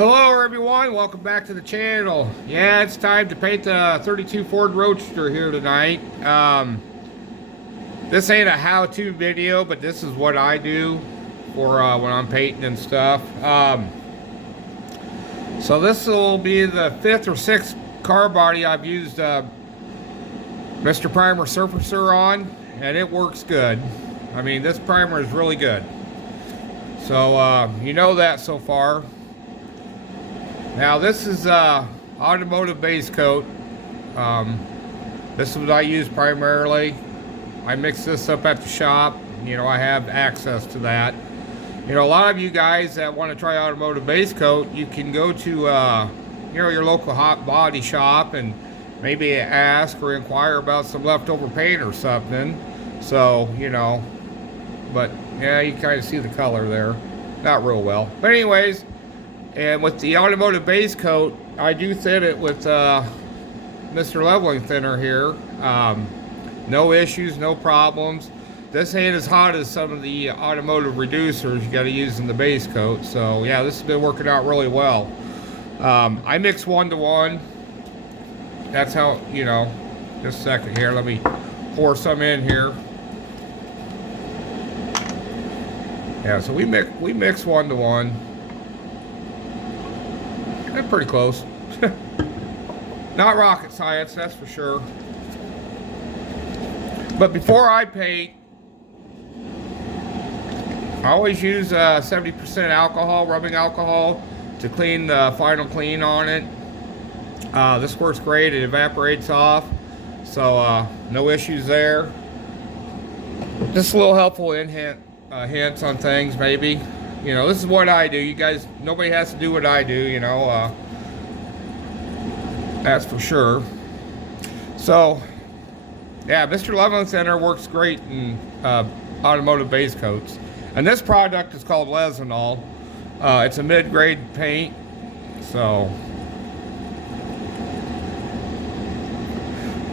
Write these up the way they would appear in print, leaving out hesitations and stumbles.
Hello everyone, welcome back to the channel. Yeah, it's time to paint the 32 Ford Roadster here tonight. This ain't a how-to video, but this is what I do for when I'm painting and stuff. So this will be the 5th or 6th car body I've used Mr. Primer Surfacer on, and it works good. I mean, this primer is really good. So you know that so far. Now this is automotive base coat. This is what I use primarily. I mix this up at the shop. You know, I have access to that. You know, a lot of you guys that want to try automotive base coat, you can go to you know, your local hot body shop and maybe ask or inquire about some leftover paint or something. So, you know, but yeah, you kind of see the color there. Not real well. But anyways, and with the automotive base coat, I do thin it with Mr. Leveling Thinner here. No issues, no problems. This ain't as hot as some of the automotive reducers you got to use in the base coat. So yeah, this has been working out really well. I mix 1-to-1. That's how, you know, just a second here. Let me pour some in here. Yeah, so we mix 1-to-1. They're pretty close. Not rocket science, that's for sure. But before I paint, I always use 70% alcohol, rubbing alcohol, to clean the final clean on it. This works great. It evaporates off, so no issues there. Just a little helpful hints on things, maybe. You know, this is what I do. You guys, nobody has to do what I do, you know. That's for sure. So, yeah, Mr. Leveling Thinner works great in automotive base coats. And this product is called Lesinol. It's a mid-grade paint. So,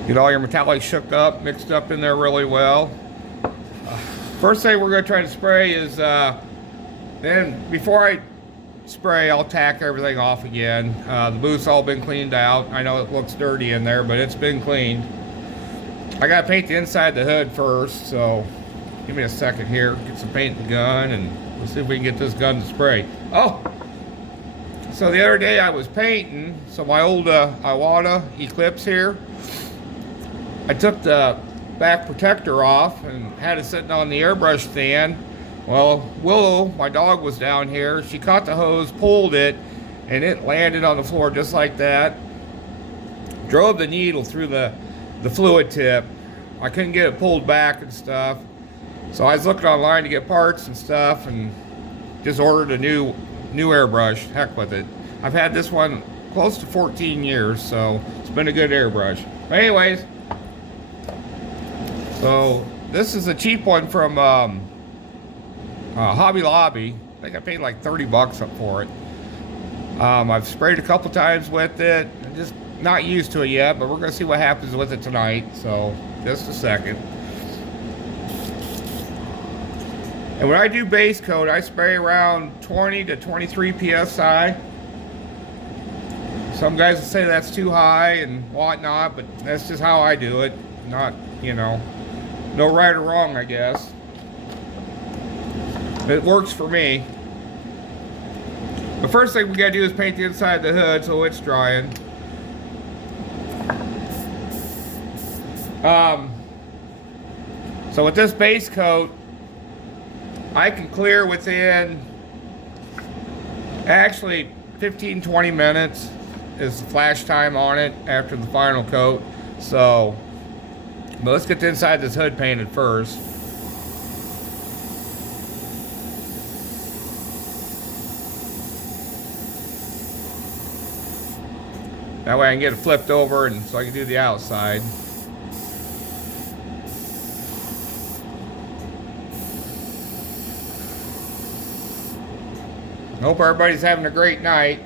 get all your metallics shook up, mixed up in there really well. First thing we're going to try to spray is... then before I spray, I'll tack everything off again. The booth's all been cleaned out. I know it looks dirty in there, but it's been cleaned. I gotta paint the inside of the hood first, so give me a second here. Get some paint in the gun, and we'll see if we can get this gun to spray. Oh! So the other day I was painting, so my old Iwata Eclipse here, I took the back protector off and had it sitting on the airbrush stand. Well, Willow, my dog, was down here. She caught the hose, pulled it, and it landed on the floor just like that. Drove the needle through the fluid tip. I couldn't get it pulled back and stuff. So I was looking online to get parts and stuff, and just ordered a new airbrush. Heck with it. I've had this one close to 14 years, so it's been a good airbrush. But anyways, so this is a cheap one from Hobby Lobby. I think I paid like 30 bucks up for it. I've sprayed a couple times with it. I'm just not used to it yet, but we're going to see what happens with it tonight. So, just a second. And when I do base coat, I spray around 20 to 23 psi. Some guys will say that's too high and whatnot, but that's just how I do it. Not, you know, no right or wrong, I guess. It works for me. The first thing we gotta do is paint the inside of the hood so it's drying. So with this base coat, I can clear within actually 15-20 minutes is the flash time on it after the final coat. So, but let's get the inside of this hood painted first. That way I can get it flipped over and so I can do the outside. Hope everybody's having a great night.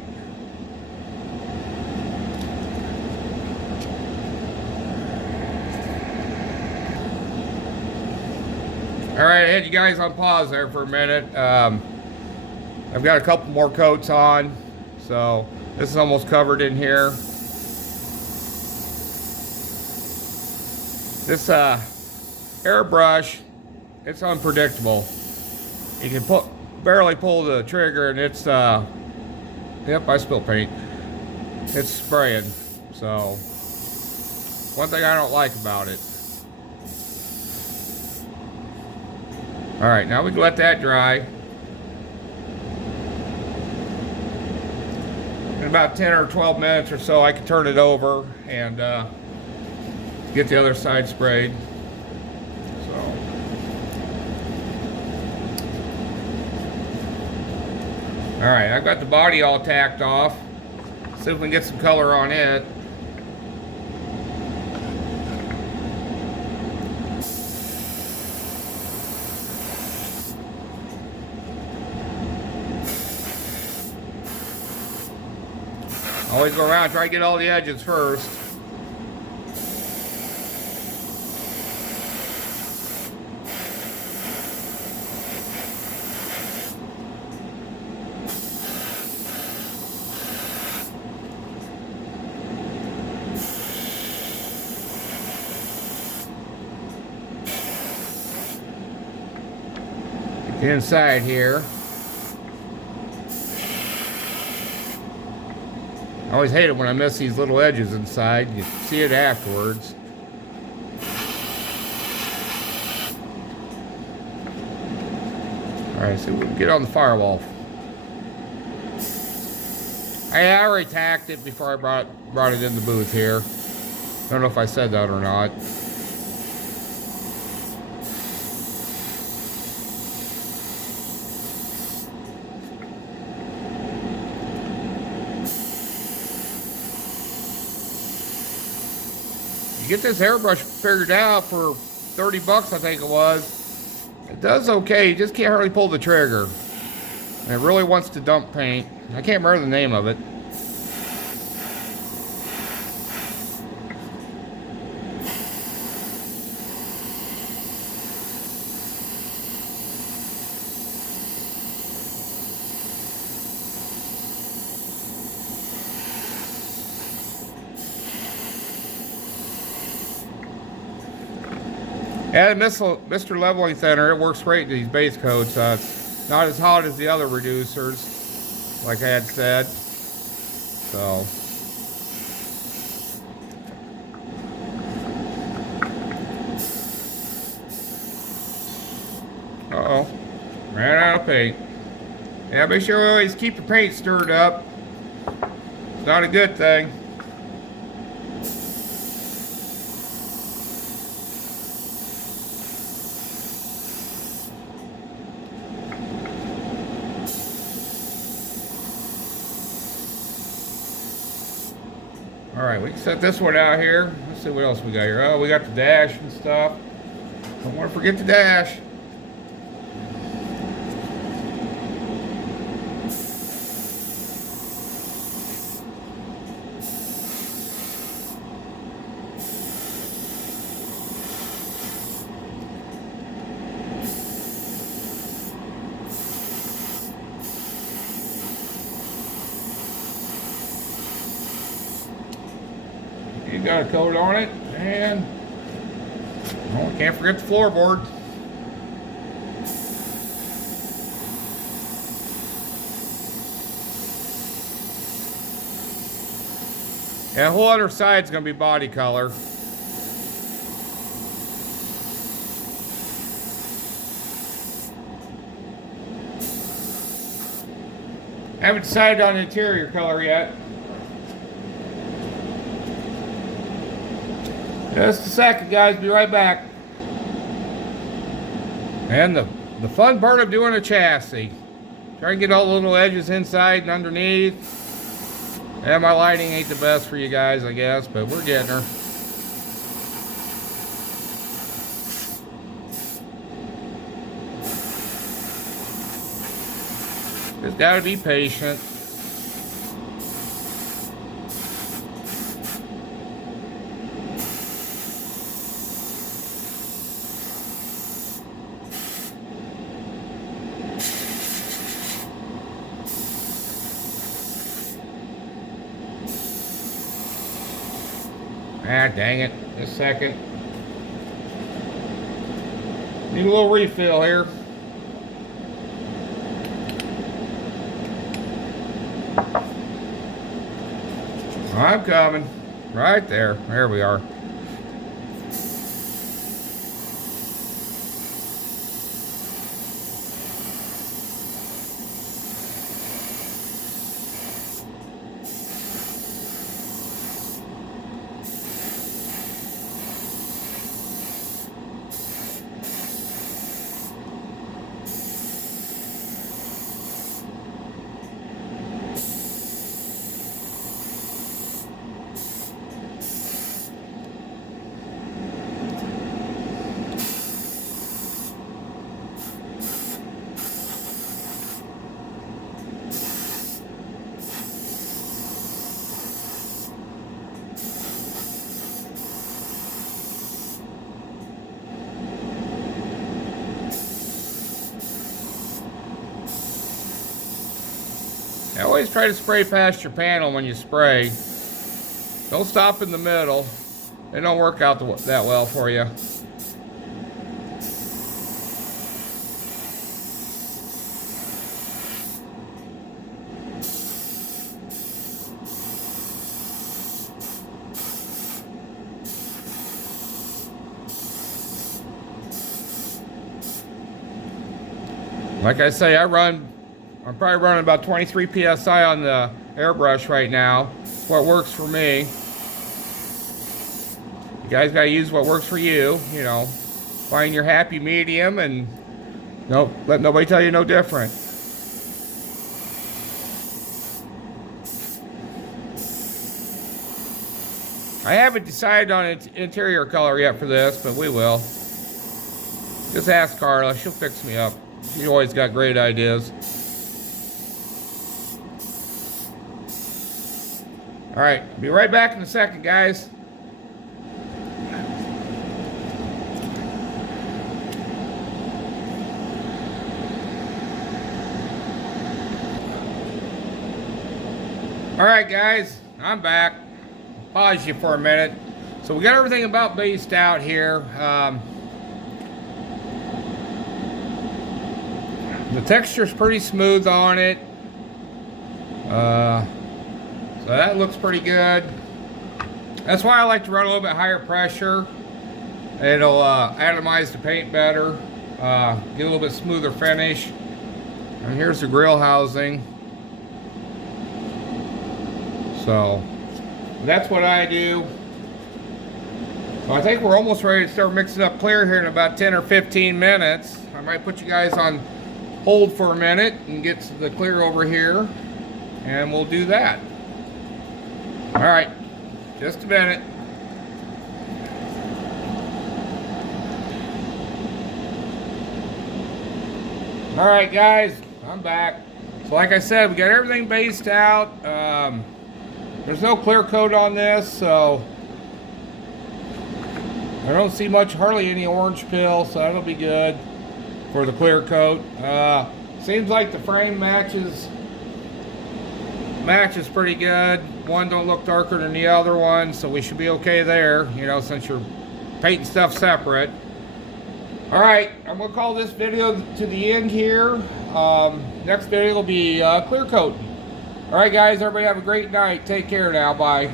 Alright, I had you guys on pause there for a minute. I've got a couple more coats on. So this is almost covered in here. This airbrush, it's unpredictable. You can barely pull the trigger and it's yep, I spilled paint. It's spraying. So one thing I don't like about it. All right, now we can let that dry. In about 10 or 12 minutes or so, I can turn it over and get the other side sprayed. So, all right, I've got the body all tacked off. See if we can get some color on it. Always go around, try to get all the edges first. Get the inside here. I always hate it when I miss these little edges inside. You see it afterwards. Alright, so we'll get on the firewall. I already tacked it before I brought it in the booth here. I don't know if I said that or not. Get this airbrush figured out for 30 bucks, I think it was. It does okay, you just can't hardly pull the trigger. And it really wants to dump paint. I can't remember the name of it. And Mr. Leveling Thinner, it works great in these base coats. It's not as hot as the other reducers, like I had said. So. Uh-oh. Ran out of paint. Yeah, make sure you always keep your paint stirred up. It's not a good thing. Alright, we can set this one out here. Let's see what else we got here. Oh, we got the dash and stuff. Don't want to forget the dash. You got a coat on it, and oh, can't forget the floorboard. And the whole other side's gonna be body color. I haven't decided on the interior color yet. Just a second, guys. Be right back. And the fun part of doing a chassis. Try to get all the little edges inside and underneath. And my lighting ain't the best for you guys, I guess, but we're getting her. Just gotta be patient. Ah, dang it. Just a second. Need a little refill here. I'm coming. Right there. There we are. Always try to spray past your panel when you spray. Don't stop in the middle. They don't work out that well for you. Like I say, I'm probably running about 23 PSI on the airbrush right now. What works for me. You guys gotta use what works for you, you know. Find your happy medium and let nobody tell you no different. I haven't decided on its interior color yet for this, but we will. Just ask Carla, she'll fix me up. She always got great ideas. All right, be right back in a second, guys. All right, guys, I'm back. Pause you for a minute. So we got everything about based out here. The texture's pretty smooth on it. So that looks pretty good. That's why I like to run a little bit higher pressure. It'll atomize the paint better, get a little bit smoother finish. And here's the grill housing. So that's what I do. So I think we're almost ready to start mixing up clear here in about 10 or 15 minutes. I might put you guys on hold for a minute and get the clear over here, and we'll do that. All right, just a minute. All right, guys, I'm back. So like I said, we got everything based out. There's no clear coat on this, so I don't see hardly any orange peel, so that'll be good for the clear coat. Seems like the frame matches pretty good. One don't look darker than the other one, so we should be okay there, you know, since you're painting stuff separate. All right, I'm gonna call this video to the end here. Next video will be clear coat. All right, guys, everybody have a great night. Take care now. Bye.